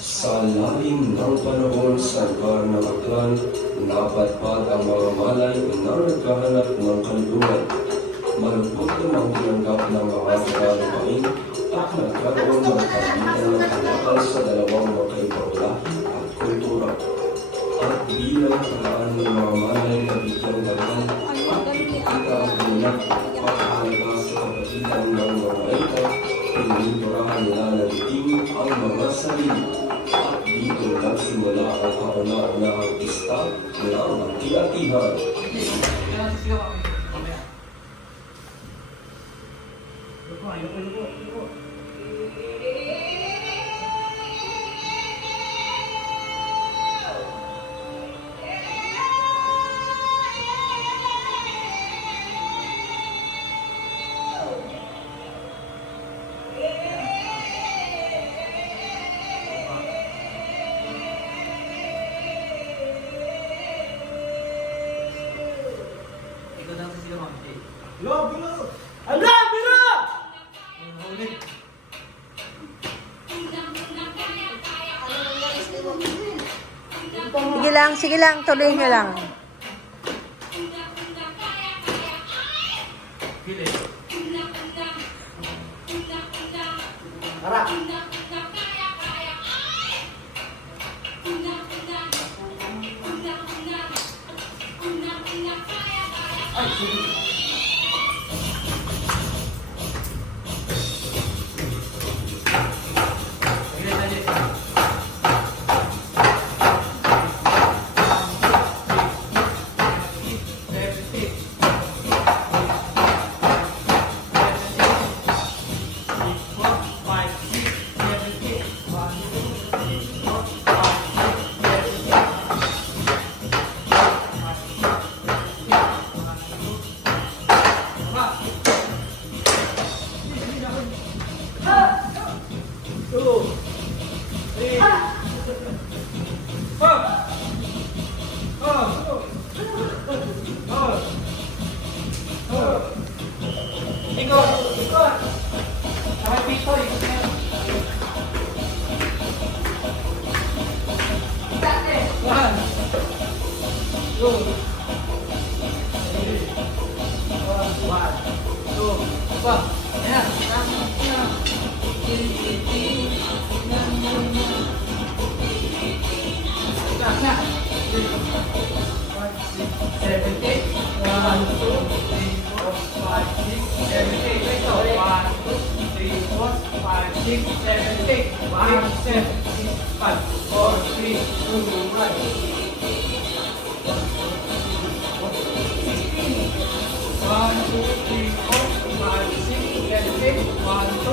Sa lalim ng panahon sa lugar ng Aklan, napadpad ang mga malay na naghahanap ng kaluluwan. Malupot namang tinanggap ng mga tagalupain at nagkaroon ng pagitan ng halakal sa dalawang magkaibang lahi at kultura. At bilang paraan ng mga malay na bigyang dagan at ipakita ang kanilang pagkahalaga sa kapatiran ng mga ito, pininturahan nila na biting ang mga sarili. At dito nagsimula ang kauna-unahang pista ng hati-hatihan. Sige lang, tuloy nyo lang. Tara. One, two, three, four, five, six, seven, eight. 1, 2,